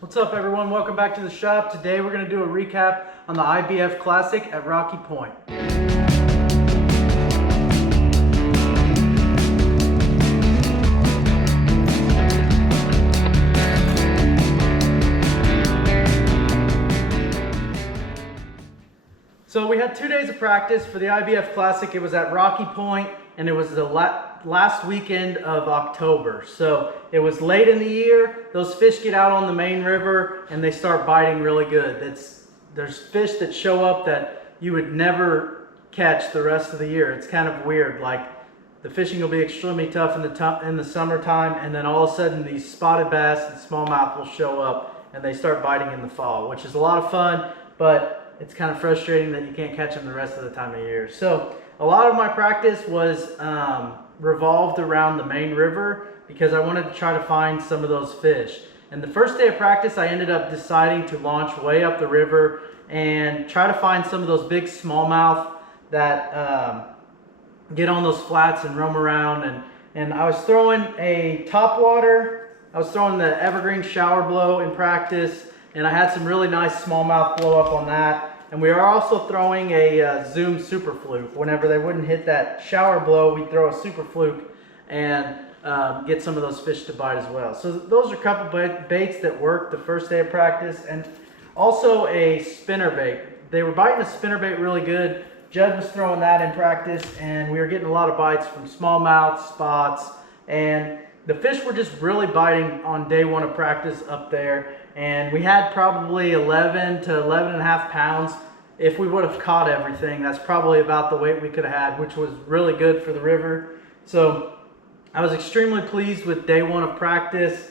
What's up, everyone? Welcome back to the shop. Today we're going to do a recap on the IBF Classic at Rocky Point. So we had 2 days of practice for the IBF Classic. It was at Rocky Point, and it was the last weekend of October. So it was late in the year. Those fish get out on the main river and they start biting really good. There's fish that show up that you would never catch the rest of the year. It's kind of weird. Like, the fishing will be extremely tough in the summertime, and then all of a sudden these spotted bass and smallmouth will show up and they start biting in the fall, which is a lot of fun, but it's kind of frustrating that you can't catch them the rest of the time of year. So a lot of my practice was revolved around the main river because I wanted to try to find some of those fish. And the first day of practice, I ended up deciding to launch way up the river and try to find some of those big smallmouth that get on those flats and roam around. And I was throwing a topwater. I was throwing the evergreen shower blow in practice, and I had some really nice smallmouth blow up on that. And we are also throwing a Zoom super fluke. Whenever they wouldn't hit that shower blow, we throw a super fluke and get some of those fish to bite as well. So those are a couple baits that worked the first day of practice, and also a spinner bait. They were biting a spinner bait really good. Judd was throwing that in practice, and we were getting a lot of bites from smallmouth, spots, and the fish were just really biting on day one of practice up there. And we had probably 11 to 11 and a half pounds. If we would have caught everything, that's probably about the weight we could have had, which was really good for the river. So I was extremely pleased with day one of practice.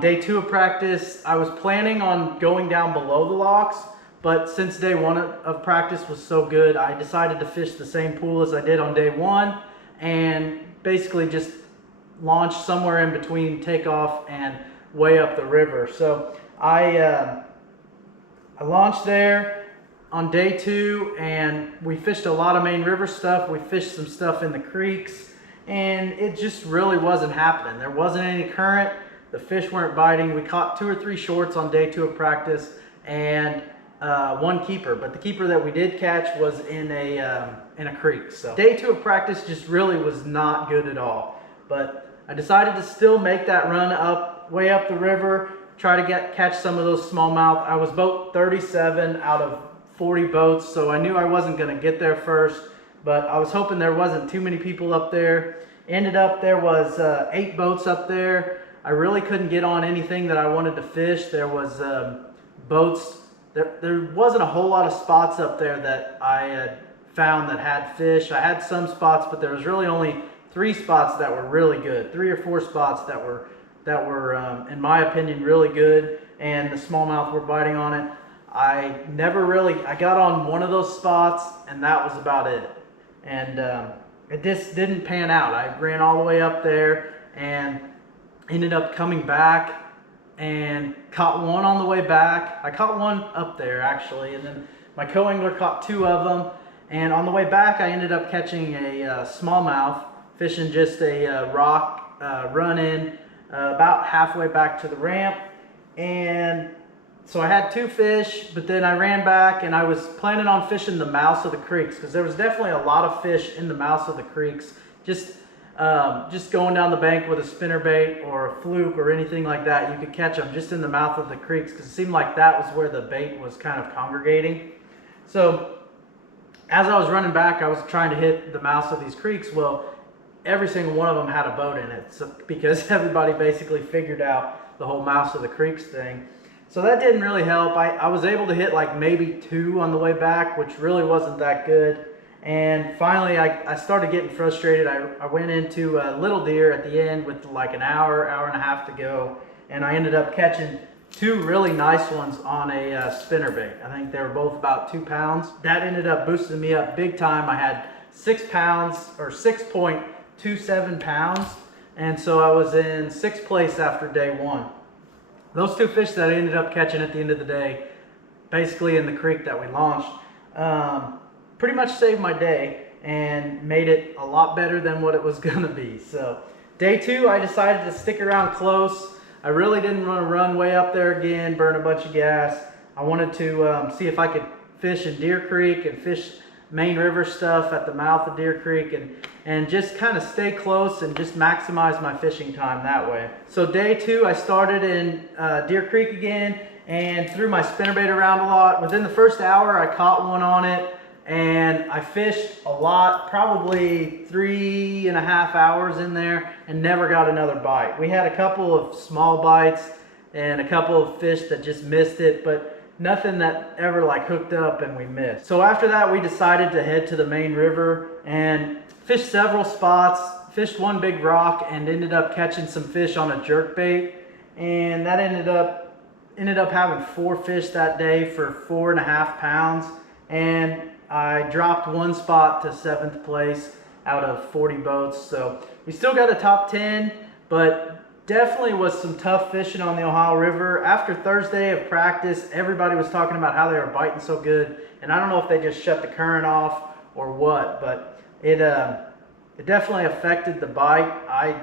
Day two of practice, I was planning on going down below the locks, but since day one of practice was so good, I decided to fish the same pool as I did on day one and basically just launch somewhere in between takeoff and way up the river. So I launched there on day two, and we fished a lot of main river stuff. We fished some stuff in the creeks, and it just really wasn't happening. There wasn't any current. The fish weren't biting. We caught 2 or 3 shorts on day two of practice and one keeper, but the keeper that we did catch was in a creek. So day two of practice just really was not good at all, but I decided to still make that run way up the river, try to catch some of those smallmouth. I was boat 37 out of 40 boats, so I knew I wasn't going to get there first, but I was hoping there wasn't too many people up there. Ended up there was 8 boats up there. I really couldn't get on anything that I wanted to fish. There was boats. There wasn't a whole lot of spots up there that I had found that had fish. I had some spots, but there was really only 3 spots that were really good. 3 or 4 spots that were in my opinion really good, and the smallmouth were biting on it. I got on one of those spots, and that was about it. And it just didn't pan out. I ran all the way up there and ended up coming back and caught one on the way back. I caught one up there actually, and then my co-angler caught 2 of them. And on the way back, I ended up catching a smallmouth, fishing just a rock run in about halfway back to the ramp. And so I had 2 fish, but then I ran back, and I was planning on fishing the mouths of the creeks because there was definitely a lot of fish in the mouths of the creeks. Just going down the bank with a spinnerbait or a fluke or anything like that, you could catch them just in the mouth of the creeks because it seemed like that was where the bait was kind of congregating. So as I was running back, I was trying to hit the mouths of these creeks. Well, every single one of them had a boat in it, so because everybody basically figured out the whole mouths of the creeks thing. So that didn't really help. I was able to hit like maybe 2 on the way back, which really wasn't that good. And finally, I started getting frustrated. I went into Little Deer at the end with like an hour and a half to go, and I ended up catching 2 really nice ones on a spinnerbait. I think they were both about 2 pounds. That ended up boosting me up big time. I had 6 pounds, or 6.27 pounds, and so I was in 6th place after day one. Those 2 fish that I ended up catching at the end of the day, basically in the creek that we launched, pretty much saved my day and made it a lot better than what it was gonna be. So day two, I decided to stick around close. I really didn't want to run way up there again, burn a bunch of gas. I wanted to see if I could fish in Deer Creek and fish main river stuff at the mouth of Deer Creek and just kind of stay close and just maximize my fishing time that way. So day 2, I started in Deer Creek again and threw my spinnerbait around a lot. Within the first hour, I caught one on it and I fished a lot, probably 3.5 hours in there, and never got another bite. We had a couple of small bites and a couple of fish that just missed it, but nothing that ever like hooked up and we missed. So after that, we decided to head to the main river and fish several spots, fished one big rock and ended up catching some fish on a jerkbait. And that ended up having 4 fish that day for 4.5 pounds. And I dropped one spot to 7th place out of 40 boats. So we still got a top 10, but definitely was some tough fishing on the Ohio River. After Thursday of practice, everybody was talking about how they were biting so good. And I don't know if they just shut the current off or what, but it definitely affected the bite. I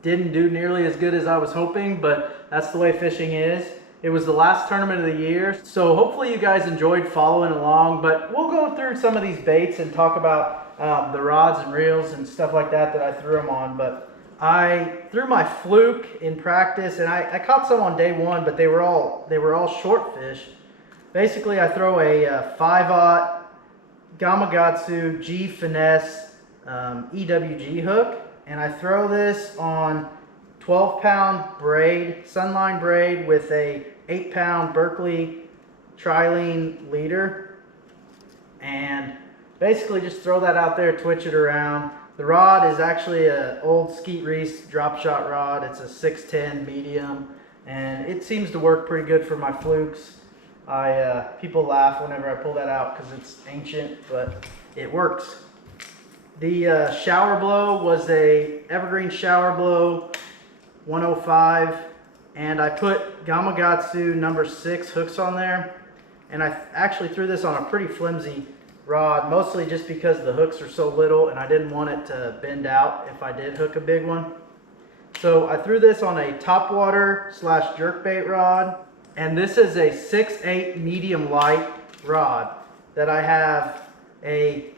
didn't do nearly as good as I was hoping, but that's the way fishing is. It was the last tournament of the year, so hopefully you guys enjoyed following along, but we'll go through some of these baits and talk about the rods and reels and stuff like that I threw them on. But I threw my fluke in practice, and I caught some on day 1, but they were all short fish. Basically, I throw a 5/0 Gamakatsu G Finesse EWG hook, and I throw this on 12-pound braid, sunline braid with a 8-pound Berkeley trilene leader, and basically just throw that out there, twitch it around. The rod is actually an old Skeet Reese drop shot rod. It's a 610 medium, and it seems to work pretty good for my flukes. People laugh whenever I pull that out because it's ancient, but it works. The shower blow was a Evergreen shower blow 105, and I put Gamakatsu number 6 hooks on there, and I actually threw this on a pretty flimsy rod, mostly just because the hooks are so little and I didn't want it to bend out if I did hook a big one. So I threw this on a topwater / jerkbait rod, and this is a 6/8 medium light rod that I have a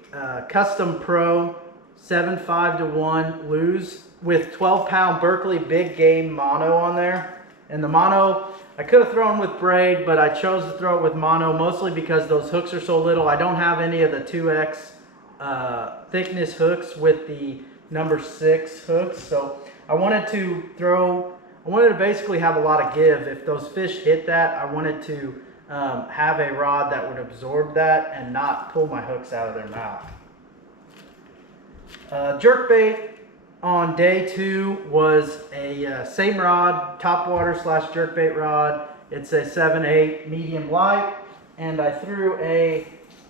Custom Pro 7.5-to-1 lose with 12-pound Berkeley big game mono on there. And the mono, I could have thrown with braid, but I chose to throw it with mono mostly because those hooks are so little. I don't have any of the 2X thickness hooks with the number 6 hooks. So I wanted to basically have a lot of give. If those fish hit that, I wanted to have a rod that would absorb that and not pull my hooks out of their mouth. Jerkbait on day 2 was a same rod, topwater / jerkbait rod. It's a 7/8 medium light, and I threw a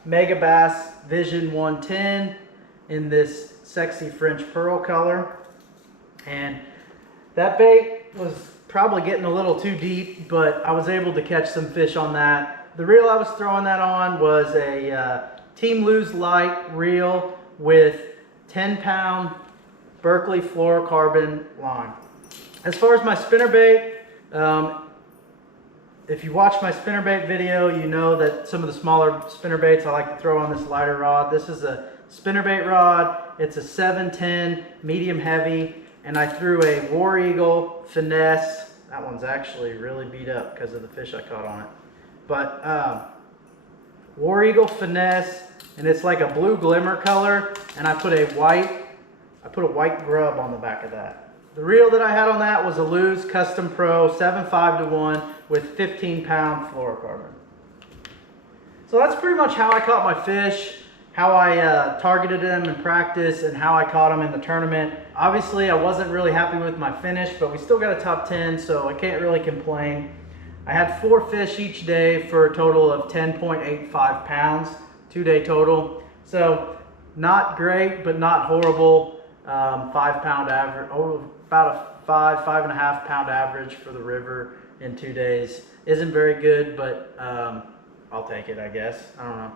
Megabass Vision 110 in this sexy French pearl color. And that bait was probably getting a little too deep, but I was able to catch some fish on that. The reel I was throwing that on was a Team Lose Light reel with 10-pound Berkeley fluorocarbon line. As far as my spinnerbait, if you watch my spinnerbait video, you know that some of the smaller spinnerbaits I like to throw on this lighter rod. This is a spinnerbait rod. It's a 710 medium heavy, and I threw a War Eagle Finesse. That one's actually really beat up because of the fish I caught on it. But War Eagle Finesse, and it's like a blue glimmer color, and I put a white grub on the back of that. The reel that I had on that was a Lew's Custom Pro 7.5-to-1 with 15-pound fluorocarbon. So that's pretty much how I caught my fish, how I targeted them in practice, and how I caught them in the tournament. Obviously, I wasn't really happy with my finish, but we still got a top 10, so I can't really complain. I had 4 fish each day for a total of 10.85 pounds, 2-day total. So not great, but not horrible. 5-pound average, about a 5.5 pound average for the river in 2 days. Isn't very good, but I'll take it, I guess. I don't know.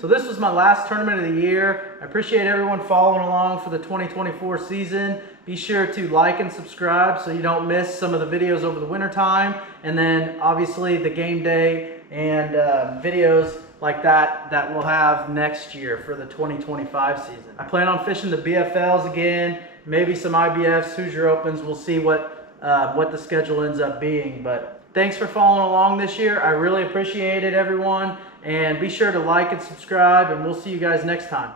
So this was my last tournament of the year. I appreciate everyone following along for the 2024 season. Be sure to like and subscribe so you don't miss some of the videos over the winter time, and then obviously the game day and videos like that we'll have next year for the 2025 season. I plan on fishing the BFLs again, maybe some IBFs, Hoosier Opens. We'll see what the schedule ends up being. But thanks for following along this year. I really appreciate it, everyone. And be sure to like and subscribe, and we'll see you guys next time.